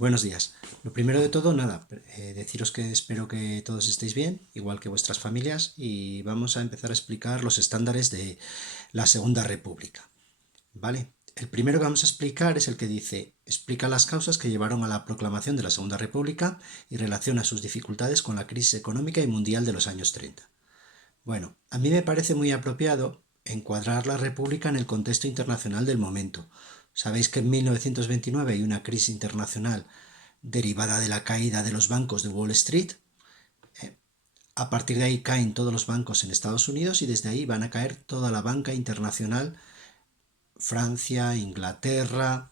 Buenos días. Lo primero de todo, nada, deciros que espero que todos estéis bien, igual que vuestras familias, y vamos a empezar a explicar los estándares de la Segunda República, ¿vale? El primero que vamos a explicar es el que dice, explica las causas que llevaron a la proclamación de la Segunda República y relaciona sus dificultades con la crisis económica y mundial de los años 30. Bueno, a mí me parece muy apropiado encuadrar la República en el contexto internacional del momento. Sabéis que en 1929 hay una crisis internacional derivada de la caída de los bancos de Wall Street. A partir de ahí caen todos los bancos en Estados Unidos y desde ahí van a caer toda la banca internacional, Francia, Inglaterra,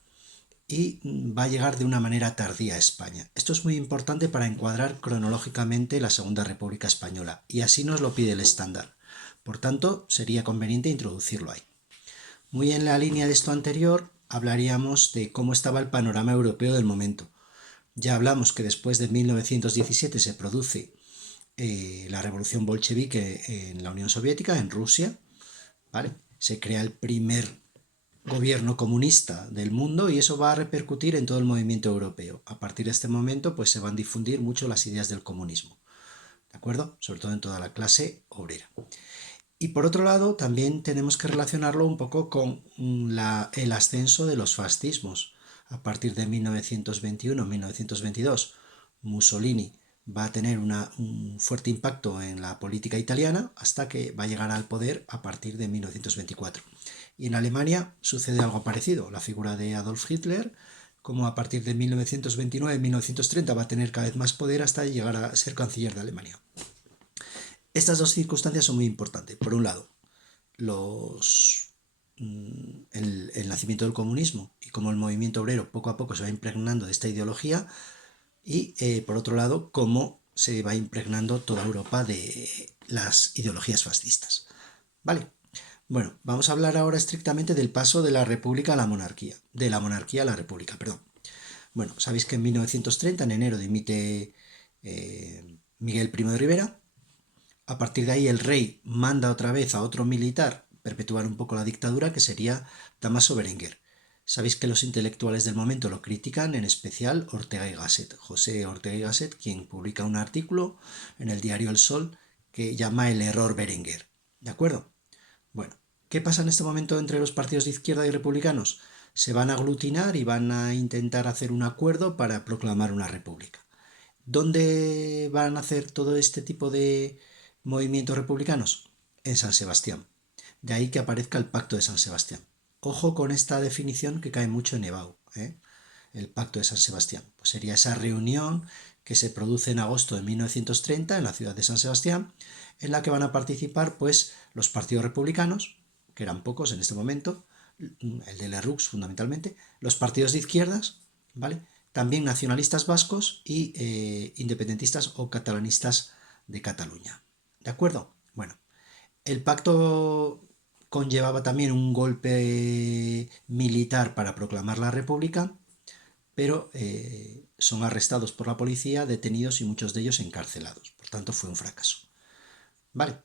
y va a llegar de una manera tardía a España. Esto es muy importante para encuadrar cronológicamente la Segunda República Española y así nos lo pide el estándar. Por tanto, sería conveniente introducirlo ahí. Muy en la línea de esto anterior, hablaríamos de cómo estaba el panorama europeo del momento. Ya hablamos que después de 1917 se produce la revolución bolchevique en la Unión Soviética, en Rusia, ¿vale? Se crea el primer gobierno comunista del mundo y eso va a repercutir en todo el movimiento europeo. A partir de este momento, pues se van a difundir mucho las ideas del comunismo, ¿de acuerdo? Sobre todo en toda la clase obrera. Y por otro lado, también tenemos que relacionarlo un poco con el ascenso de los fascismos. A partir de 1921-1922, Mussolini va a tener un fuerte impacto en la política italiana hasta que va a llegar al poder a partir de 1924. Y en Alemania sucede algo parecido. La figura de Adolf Hitler, como a partir de 1929-1930 va a tener cada vez más poder hasta llegar a ser canciller de Alemania. Estas dos circunstancias son muy importantes. Por un lado, el nacimiento del comunismo y cómo el movimiento obrero poco a poco se va impregnando de esta ideología y, por otro lado, cómo se va impregnando toda Europa de las ideologías fascistas. ¿Vale? Bueno, vamos a hablar ahora estrictamente del paso de la república a la monarquía. De la monarquía a la república, perdón. Bueno, sabéis que en 1930, en enero, dimite Miguel I de Rivera. A partir de ahí el rey manda otra vez a otro militar perpetuar un poco la dictadura, que sería Damaso Berenguer. Sabéis que los intelectuales del momento lo critican, en especial Ortega y Gasset. José Ortega y Gasset, quien publica un artículo en el diario El Sol que llama el error Berenguer. ¿De acuerdo? Bueno, ¿qué pasa en este momento entre los partidos de izquierda y republicanos? Se van a aglutinar y van a intentar hacer un acuerdo para proclamar una república. ¿Dónde van a hacer todo este tipo de movimientos republicanos? En San Sebastián. De ahí que aparezca el Pacto de San Sebastián. Ojo con esta definición que cae mucho en Ebau, el Pacto de San Sebastián. Pues sería esa reunión que se produce en agosto de 1930 en la ciudad de San Sebastián, en la que van a participar pues los partidos republicanos, que eran pocos en este momento, el de Lerroux fundamentalmente, los partidos de izquierdas, ¿vale? También nacionalistas vascos y independentistas o catalanistas de Cataluña. ¿De acuerdo? Bueno, el pacto conllevaba también un golpe militar para proclamar la república, pero son arrestados por la policía, detenidos y muchos de ellos encarcelados. Por tanto, fue un fracaso. Vale.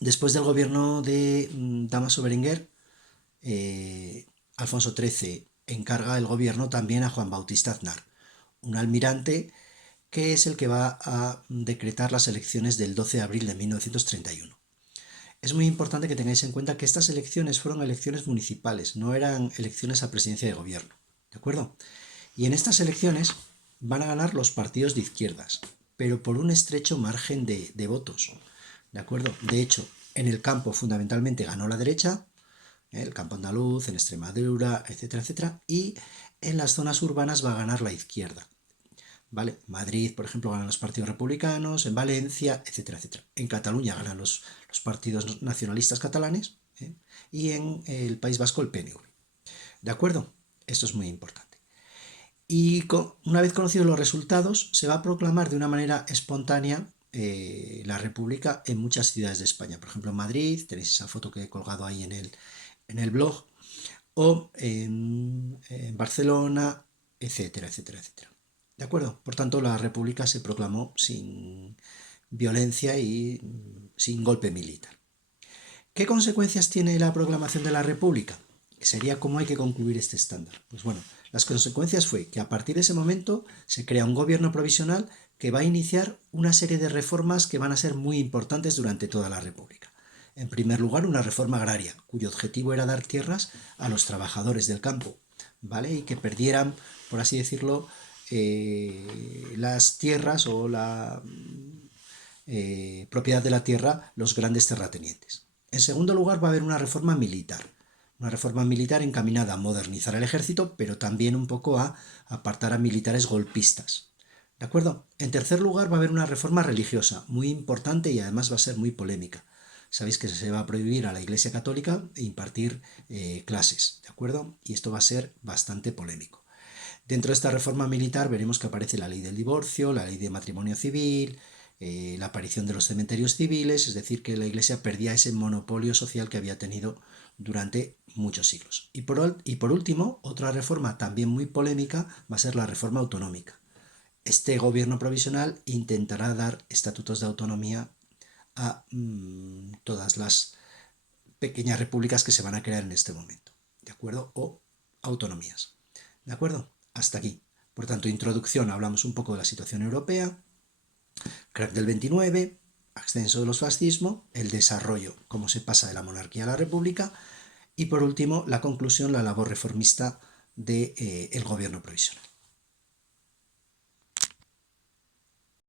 Después del gobierno de Damaso Berenguer, Alfonso XIII encarga el gobierno también a Juan Bautista Aznar, un almirante que es el que va a decretar las elecciones del 12 de abril de 1931. Es muy importante que tengáis en cuenta que estas elecciones fueron elecciones municipales, no eran elecciones a presidencia de gobierno. ¿De acuerdo? Y en estas elecciones van a ganar los partidos de izquierdas, pero por un estrecho margen de votos. ¿De acuerdo? De hecho, en el campo fundamentalmente ganó la derecha, el campo andaluz, en Extremadura, etcétera, etcétera, y en las zonas urbanas va a ganar la izquierda. ¿Vale? Madrid, por ejemplo, ganan los partidos republicanos, en Valencia, etcétera, etcétera. En Cataluña ganan los partidos nacionalistas catalanes, y en el País Vasco el PNV. ¿De acuerdo? Esto es muy importante. Y una vez conocidos los resultados, se va a proclamar de una manera espontánea la República en muchas ciudades de España. Por ejemplo, en Madrid, tenéis esa foto que he colgado ahí en el blog, o en Barcelona, etcétera, etcétera, etcétera. ¿De acuerdo? Por tanto, la República se proclamó sin violencia y sin golpe militar. ¿Qué consecuencias tiene la proclamación de la República? Sería cómo hay que concluir este estándar. Pues bueno, Las consecuencias fue que a partir de ese momento se crea un gobierno provisional que va a iniciar una serie de reformas que van a ser muy importantes durante toda la República. En primer lugar, una reforma agraria, cuyo objetivo era dar tierras a los trabajadores del campo, ¿vale? Y que perdieran, por así decirlo, las tierras o la propiedad de la tierra los grandes terratenientes. En segundo lugar, va a haber una reforma militar encaminada a modernizar el ejército, pero también un poco a apartar a militares golpistas. ¿De acuerdo? En tercer lugar, va a haber una reforma religiosa muy importante y además va a ser muy polémica. Sabéis que se va a prohibir a la Iglesia Católica impartir clases, ¿de acuerdo? Y esto va a ser bastante polémico. Dentro de esta reforma militar veremos que aparece la ley del divorcio, la ley de matrimonio civil, la aparición de los cementerios civiles, es decir, que la Iglesia perdía ese monopolio social que había tenido durante muchos siglos. Y por último, otra reforma también muy polémica va a ser la reforma autonómica. Este gobierno provisional intentará dar estatutos de autonomía a todas las pequeñas repúblicas que se van a crear en este momento, ¿de acuerdo? O autonomías, ¿de acuerdo? Hasta aquí. Por tanto, introducción, hablamos un poco de la situación europea, crack del 29, ascenso de los fascismos, el desarrollo, cómo se pasa de la monarquía a la república, y por último, la conclusión, la labor reformista del gobierno provisional.